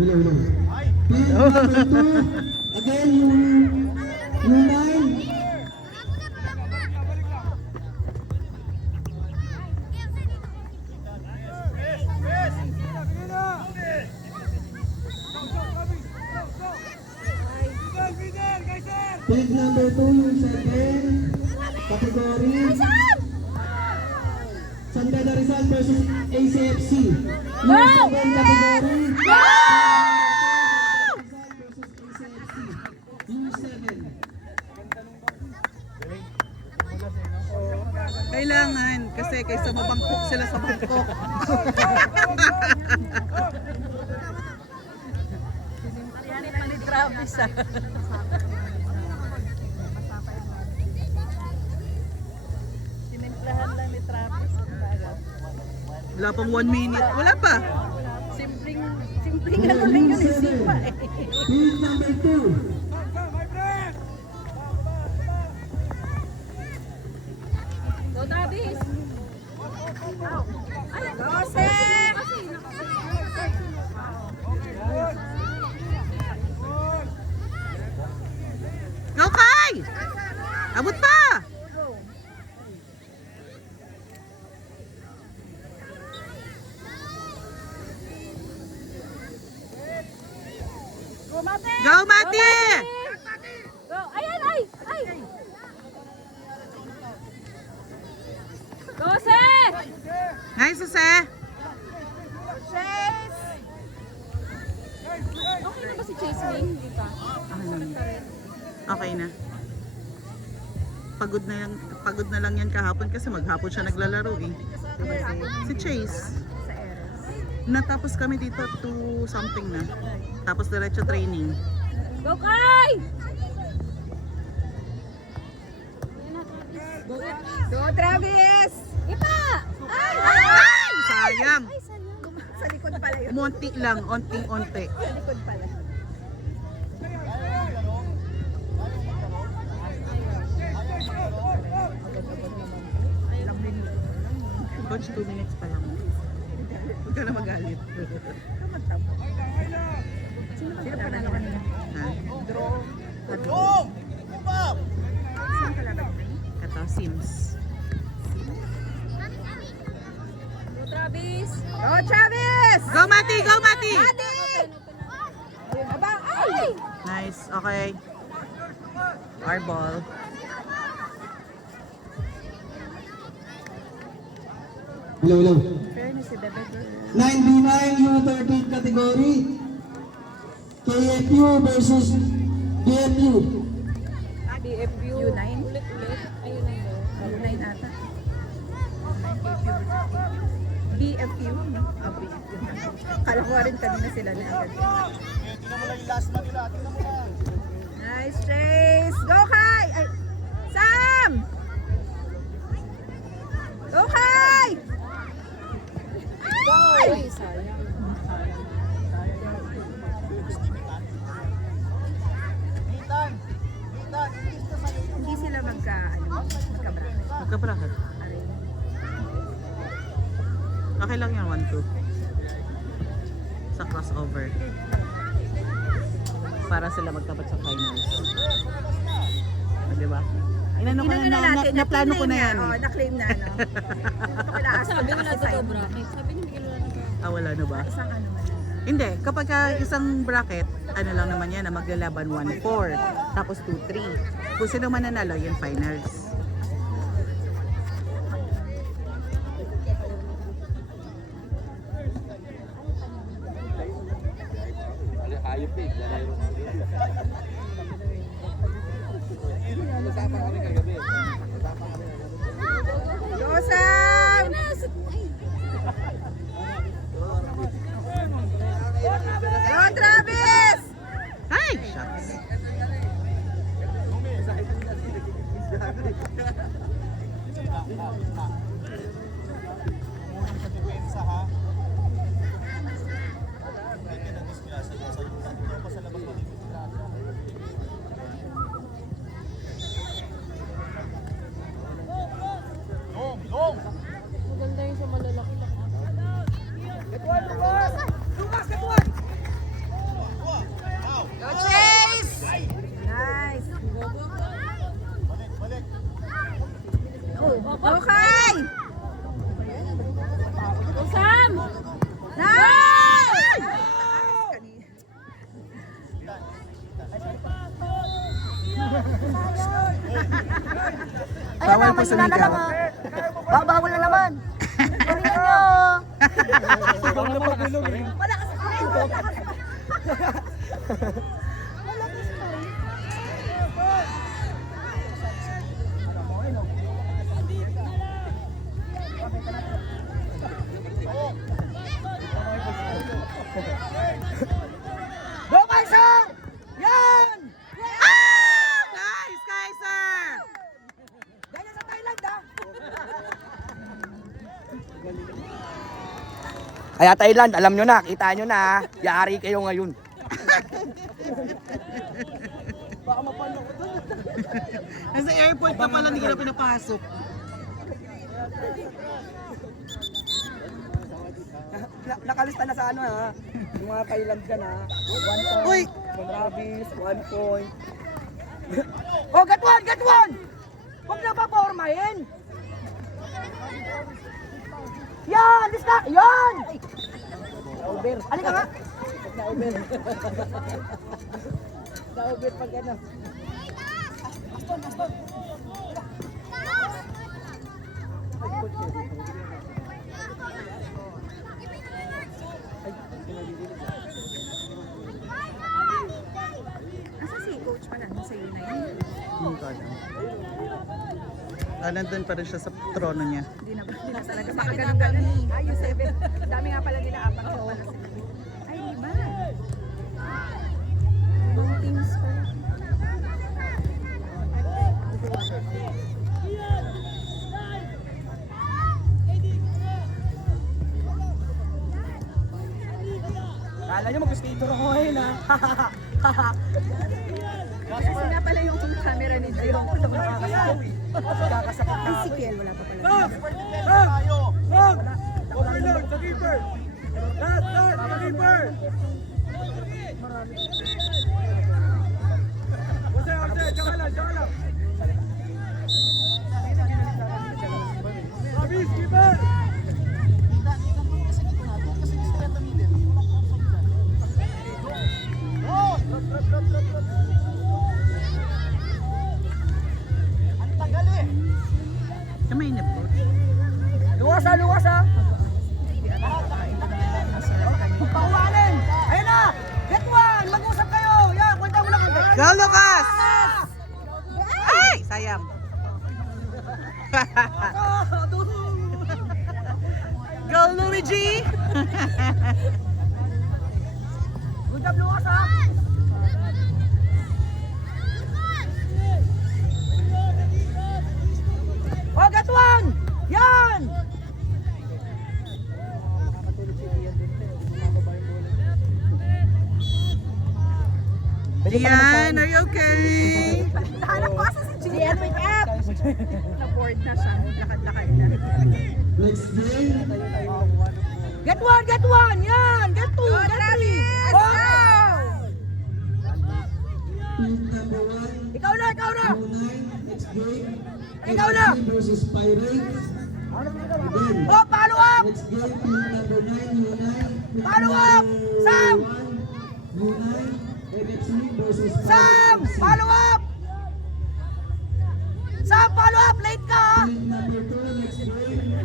Hello, hello. Pin number 2. Again, U9. Pin number 2, yung 7. Category. Sandela Rizal versus ACFC. Yung 7 category. Kailangan kasi kaysa mabangkok sila sa bangkok. Ni Travis ah. Sinimplahan lang ni Travis. Wala pang 1 minute. Wala pa. Simpleng ano lang yun. Isipa eh. Pin number 2. Go Travis! Ay, Jose! Go Kai! Abot pa! Go Mate! Go Mati! Go! Ayan! Ay! Ay! Go Jose! Nice Jose! Chase! Okay na ba si Chase Wing? Hindi pa. Okay na. Pagod na lang yan kahapon kasi maghapon siya naglalaro eh. Si Chase. Sa Eros. Natapos kami dito 2 something na. Tapos diretso training. Go Kai! Go Travis! Ipa! Ay! Ay! Sayang! Ay, sayang. Sa likod pala yun. Monti lang, onting-onti. Sa likod pala. Coach, 2 minutes pa lang. Huwag ka na magalit. Sino panalo kanina? Ha? Sino kalaban? Ito, Sims. Go Travis! Go Travis! Go Mati! Go Mati! Mati! Aba! Ay! Nice, okay. Our ball. Hello, hello. Fairness si Bebe Girl. 9B9 U13 category. KFU versus BFU. BFU. U9? Ulit-ulit. Ayun na yun. U9 ata. BFU. Ah, BFU. Kala ko rin kanina sila na agad. Nice Chase! Go Kai! Ay, Sam! Go Kai! Go! Ay, sayang. Hindi sila magka-bracket. Magka-bracket. Okay lang yan, 1-2. Sa crossover. Para sila magtapat sa finals. Diba? Inano ko na plano ko na yan. Oo, na-claim na. No? Sabi nila ito bracket. Sabi nila ito. Ah, wala na ba? Isang ano man. Hindi, kapag isang bracket, ano lang naman yan, na maglalaban 1-4, tapos 2-3. Kung sino man nanalo, yun finals. Joseph! Go Travis! Ay, shucks. po sumigaw. Bawal na naman. Galingan nyo. Go, Kaiser! Yan! Ah! Nice, Kaiser! Ganyan sa Thailand, ha? Kaya Thailand, alam nyo na, kita nyo na, yari kayo ngayon. Nasa airport ka pala, hindi ka na pinapasok. Nakalista na sa ano ha, yung mga Thailand dyan ha. 1 Uy! point, Travis, 1 point. Oh, get one! Get one! Huwag na papormahin! Yan! Lista! Yan! Over. Halika nga! Na-over. Na-over pag ano. Asa si coach pala? Nasa iyo na yun? Nandun pa rin siya sa trono niya. Hindi na talaga. Baka ganun ganun. Ay, yung 7. Dami nga pala nila. Apat na pala sila. Ay, di ba? Ibang teams ko. Kala nyo mag-skater ako ngayon ha. Kasi nga pala yung camera ni Jayong. Kakasakit Ay, si Kiel. Wala pa pala. Overload sa keeper. Last, sa keeper. Jose, tsaka lang. Travis, keeper. Kamay na po. Luwas ha. Pakuwanin. Ayun na. Get one. Mag-usap kayo. Yan, kwenta mo lang. Go, Lucas! Ay! Sayang. Go, Luigi! Good job, Luwas ha. Oh, get one! Yan! Dian, are you okay? Nahanap ko kasi si Gian, wake up! Na-board na siya. Lakad-lakad na. Next game, Get one! Get one! Yan! Get two! Get three! Go! team number 1, Ikaw na! Ikaw na! 09. Next game, Ikaw na! FC versus Pirates. Again, Oh, follow up! next game, team number 9, U9. Follow up! Sam! U9, NFC versus Sam! Follow up! Sam, follow up! Late ka! ha? Team number 2, next game,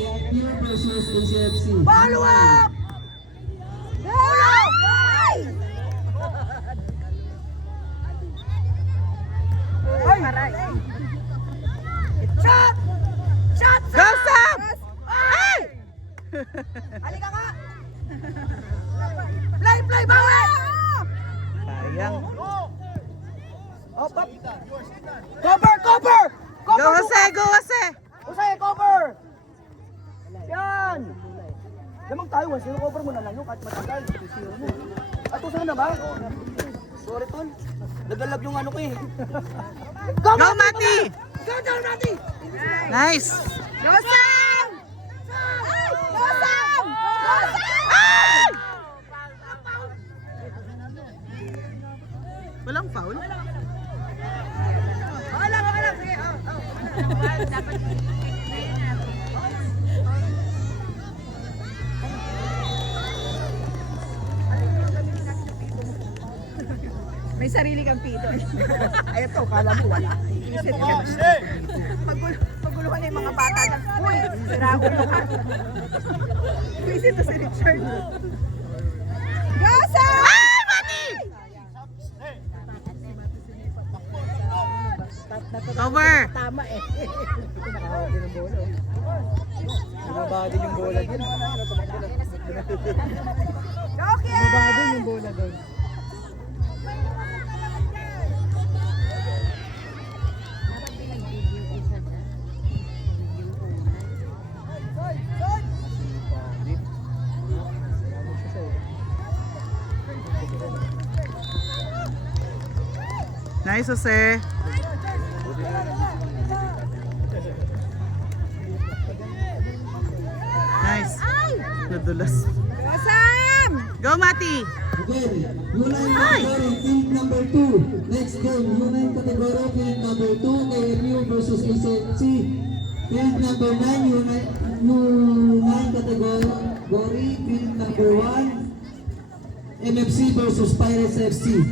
KFU versus ACFC. Follow up! Follow up! Ay! Ay! Shot! Shot! Go, Sam! Ay! Halika nga! Play, bawi! Sayang. Up! Cover! Cover! Go, Jose! Go, Jose! Jose, cover! Yan! Lamang tayo, zero cover mo na lang yung kahit matagal. Zero mo. At usahan na ba? Sorry, Tol. Nagalag yung ano ko eh. Go, Mati! Go down, Mati! Nice! Go, Sam! Go, Sam! Go, Sam! Ay! Walang foul? Okay lang. Sige. May sarili kang pito. Ay, ito, kala mo wala. Paguluhan na yung mga bata ng uy, sira ko ka. Visit to si Richard. Gasa! Ay, Mati! Over! Tama eh. Bumaba din yung bola dun. Bumaba din yung bola dun. Nice, Jose. Nice. Nadulas. Go, Mati! Again, U9 category, field number 2. Next game, U9 category, field number 2, KMU versus ACFC. Field number 9, U9 category, field number 1, MFC versus Pirates FC.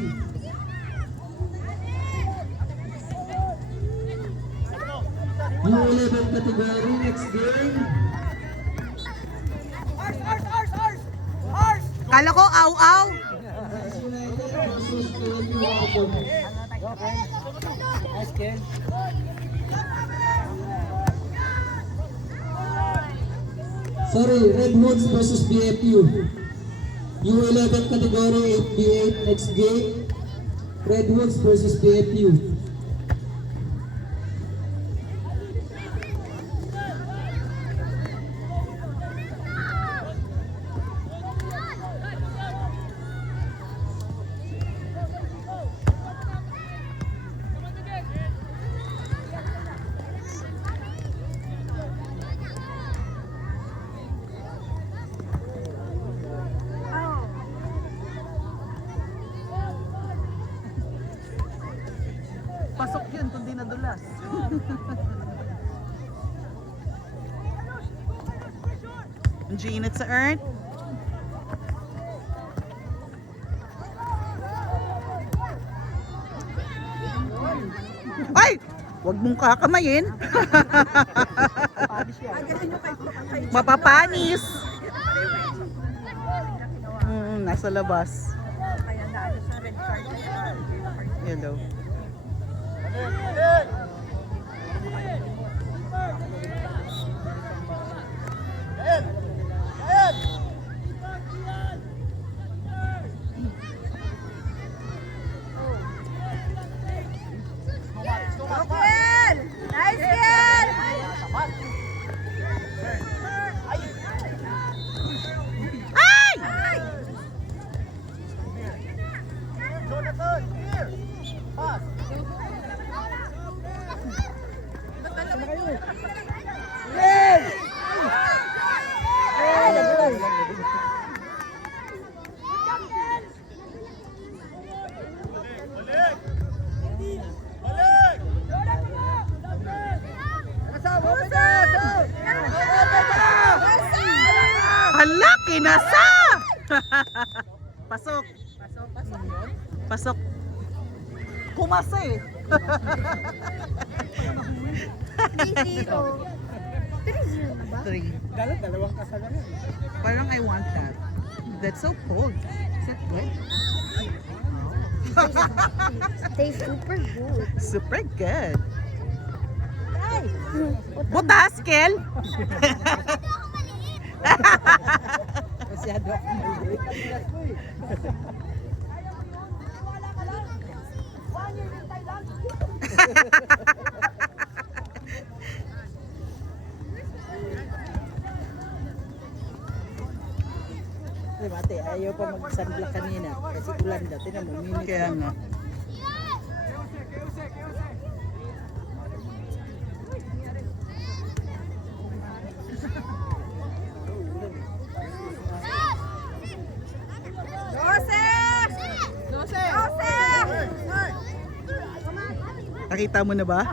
U11 category, next game. Kala ko, aw-aw. United versus KMU Waterboys. Nice, Ken. Sorry, Redwoods versus BFU. U11 category 8v8 next game. Redwoods versus BFU. Pasok yun kung di nadulas. Ang ginit sa earth. Ay! Huwag mong kakamayin. Mapapanis. Nasa labas. Yellow. Hala, kinasa! Pasok. Pasok. Kumasa eh. 3-0. 3-0 na ba? 3. Dalawang kasalanan. Parang I want that. That's so cold. Is it wet? Tastes super good. Super good. Butas, Kel! Masyado ako maliit. Mate, ayaw pa mag-sunblock kanina kasi ulan daw. Tinan mo, minute. Kaya nga. Nakita mo na ba?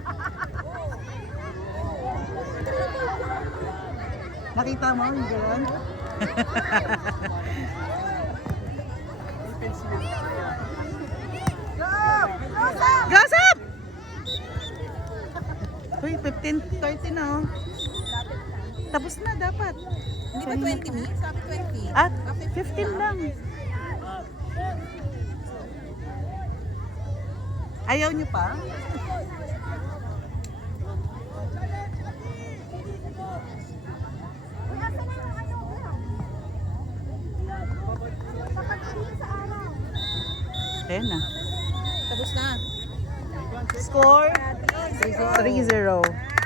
Nakita mo yung gano'n? Gossip! Uy, 15:30 na oh. Tapos na dapat. Hindi ba 20 minutes? Sabi 20. At 15 lang. Ayaw niyo pa? Ayan na. Tapos na. Score 3-0.